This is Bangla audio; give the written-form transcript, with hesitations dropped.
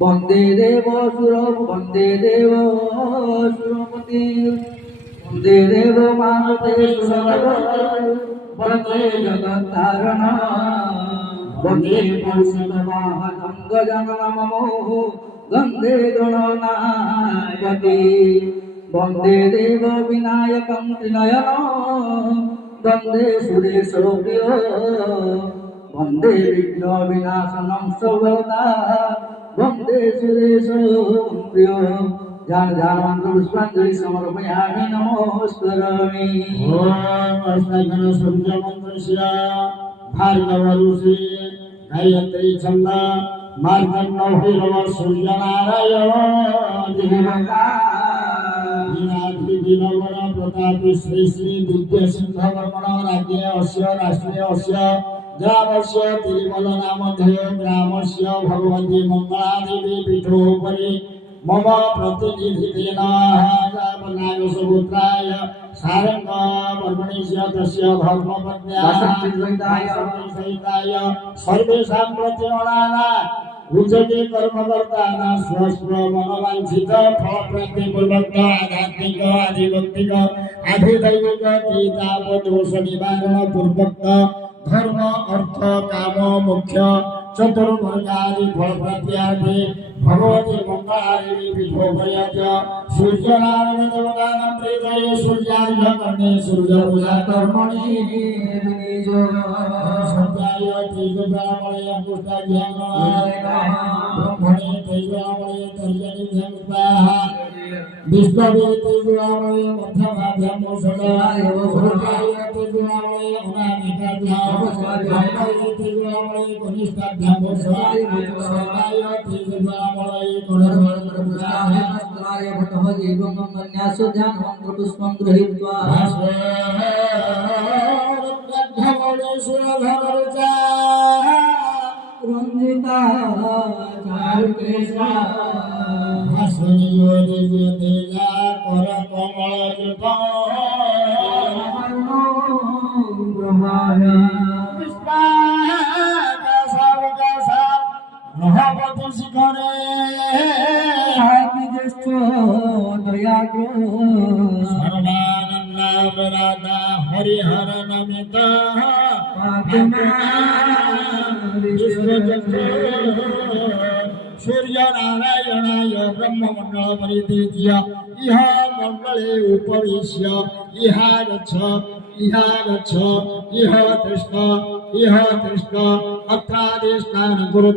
বন্দে দেব সুর বন্দে দেব সুরপতি বন্দে দেব মানতে সুর বন্দে জগত্তারণ বন্দে পুরুষোত্তমাহং গজাননমো গন্ধে গণনায়তি বন্দে দেব বিনায়কং ত্রিনয়ন বন্দে সুরেশ প্রিয় বন্দে বিঘ্ন বিনাশনং সর্বদা বন্দে সুরেশ প্রিয় জান জান মন্ত্র পুষ্পাঞ্জলি সমর্পয়ামি নমস্করামি ओम अष्टाक्षर सूर्य मंत्रस्य भार्गव ऋषि गायत्री छंद मार्कंड भैरव सूर्य नारायण देवता दिनाद्रि दिनवर प्रताप श्री श्री दिव्य सिंह वर्मण राज्य अस्य राष्ट्रे अस्य ग्रामस्य तिरुमल नामधेय ग्रामस्य भगवती मंगलादेवी पीठोपरि मम प्रतिनिधितेन नागसमुद्राय सारंग वर्मणीस्य तस्य धर्मपत्न्याः सर्वेषां प्रतिगणाना उच्चते कर्मकर्ताना स्वस्व मनवांछित फलप्राप्ति पूर्वक आध्यात्मिक आधिभौतिक आधिदैविक तीतापदोष निवारण पूर्वक धर्म अर्थ काम मोक्ष चतुर्वर्गादि फल प्राप्त्यार्थे भगवती मंगलादेवी पीठोपर्यच सूर्यनारायण देवतानां प्रीतये सूर्यार्घ्य कर्णे सूर्यपूजा कर्मणि सत्याय तेजोब्राह्मणे अंकुष्टाभ्यां ब्रह्मणे तेजोब्राह्मणे तर्जनीभ्यां स्वाहा विष्णवे तेजोब्राह्मणे मध्यमाभ्यां मूषकाय सूर्याय तेजोब्राह्मणे अनामिकाभ्यां ब्रह्मणे तेजोब्राह्मणे कनिष्ठाभ्यां मूषकाय सदाय तेजोब्राह्मणे य भटः एवं मन्यासो ध्यान मंत्र पुष्पं गृहीत्वा रंजिता चारुकेशा भास्वनियो दिव्य तेजा कर कमल जटा ब्रह्माय रहवती शिखरे हापि ज्येष्ठ दयाग्र सर्वानंदा राधा हरिहर नमिता सूर्य नारायणाय ब्रह्ममंडल परितेज्य इह मंडले उपविश्य इह गच्छ इह तिष्ठ अत्रादि स्नान कुरु